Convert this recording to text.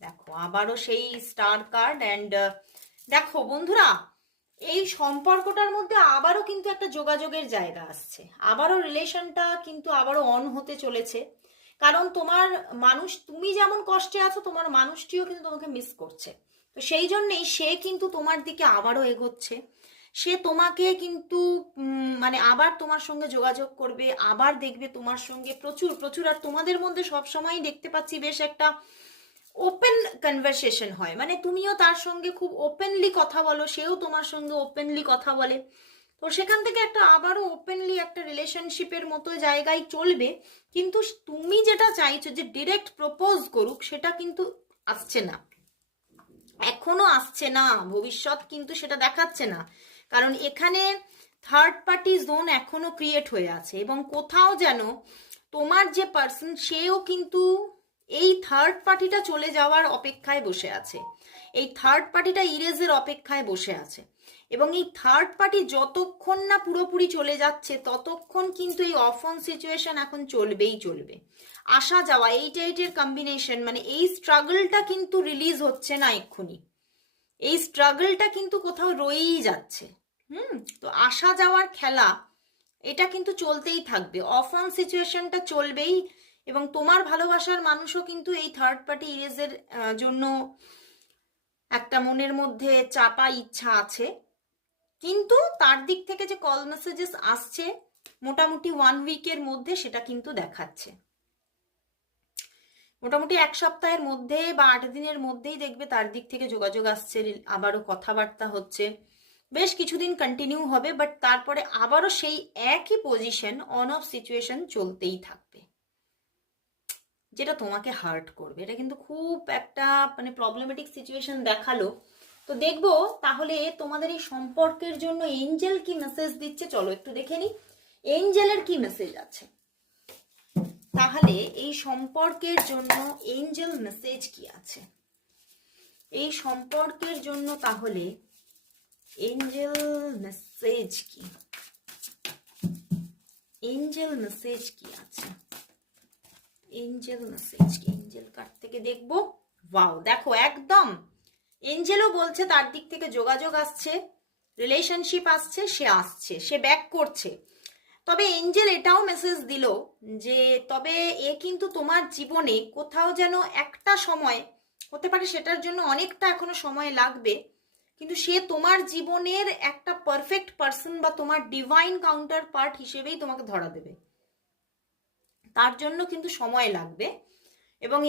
দেখো আবারও সেই স্টার কার্ড। অ্যান্ড দেখো বন্ধুরা, এই সম্পর্কটার মধ্যে আবারও কিন্তু একটা যোগাযোগের জায়গা আসছে, আবারও রিলেশনটা কিন্তু আবারও অন হতে চলেছে। কারণ তোমার মানুষ, তুমি যেমন কষ্টে আছো, তোমার মানুষটিও কিন্তু তোমাকে মিস করছে। তো সেই জন্যেই সে কিন্তু তোমার দিকে আবারও এগোচ্ছে। সে তোমাকে কিন্তু মানে আবার তোমার সঙ্গে যোগাযোগ করবে, আবার দেখবে তোমার সঙ্গে প্রচুর প্রচুর। আর তোমাদের মধ্যে সবসময় দেখতে পাচ্ছি বেশ একটা ওপেন কনভারসেশন হয়, মানে তুমিও তার সঙ্গে খুব ওপেনলি কথা বলো, সেও তোমার সঙ্গে ওপেনলি কথা বলে। তো সেখান থেকে একটা আবারও ওপেনলি একটা রিলেশনশিপের মতো জায়গায় চলবে। কিন্তু তুমি যেটা চাইছো যে ডিরেক্ট প্রপোজ করুক, সেটা কিন্তু আসছে না, এখনো আসছে না, ভবিষ্যৎ কিন্তু সেটা দেখাচ্ছে না। কারণ এখানে থার্ড পার্টি জোন এখনো ক্রিয়েট হয়ে আছে, এবং কোথাও যেন তোমার যে পার্সন, সেও কিন্তু এই থার্ড পার্টিটা চলে যাওয়ার অপেক্ষায় বসে আছে, এই থার্ড পার্টিটা ইরেজের অপেক্ষায় বসে আছে। এবং এই থার্ড পার্টি যতক্ষণ না পুরোপুরি চলে যাচ্ছে, ততক্ষণ কিন্তু এই অফ অন সিচুয়েশন এখন চলবেই চলবে। আসা যাওয়া, 8-8-এর কম্বিনেশন, মানে এই স্ট্রাগলটা কিন্তু রিলিজ হচ্ছে না এক্ষুনি, এই স্ট্রাগলটা কিন্তু কোথাও রয়েই যাচ্ছে। তো আসা যাওয়ার খেলা, এটা কিন্তু চলতেই থাকবে, অফ অন সিচুয়েশনটা চলবেই। এবং তোমার ভালোবাসার মানুষও কিন্তু এই থার্ড পার্টি ইরেজের জন্য একটা মনের মধ্যে চাপা ইচ্ছা আছে। কিন্তু তার দিক থেকে যে কল মেসেজেস আসছে মোটামুটি 1 উইকের মধ্যে, সেটা কিন্তু দেখাচ্ছে মোটামুটি 1 সপ্তাহের মধ্যে বা 8 দিনের মধ্যেই দেখবে তার দিক থেকে যোগাযোগ আসছে, আবারও কথাবার্তা হচ্ছে, বেশ কিছুদিন কন্টিনিউ হবে, বাট তারপরে আবারও সেই একই পজিশন, অন অফ সিচুয়েশন চলতেই থাকবে, যেটা তোমাকে হার্ট করবে। এটা কিন্তু খুব একটা মানে প্রবলেমেটিক সিচুয়েশন দেখালো। তো দেখবো তাহলে তোমাদের এই সম্পর্কের জন্য এঞ্জেল কি মেসেজ দিচ্ছে, চলো একটু দেখে নি এঞ্জেলের কি মেসেজ আছে। তাহলে এই সম্পর্কের জন্য এঞ্জেল মেসেজ কি আছে, এই সম্পর্কের জন্য তাহলে এঞ্জেল মেসেজ কি, এঞ্জেল মেসেজ কি আছে, এঞ্জেল মেসেজ কি, এঞ্জেল কার্ড থেকে দেখবো। ওয়াও, দেখো একদম এঞ্জেলও বলছে তার দিক থেকে যোগাযোগ আসছে, রিলেশনশিপ আসছে, সে ব্যাক করছে। তবে এঞ্জেল এটাও মেসেজ দিল যে তবে এ কিন্তু তোমার জীবনে কোথাও যেন একটা সময় হতে পারে, সেটার জন্য অনেকটা এখনো সময় লাগবে, কিন্তু সে তোমার জীবনের একটা পারফেক্ট পার্সন বা তোমার ডিভাইন কাউন্টার পার্ট হিসেবেই তোমাকে ধরা দেবে, তার জন্য কিন্তু সময় লাগবে। এবং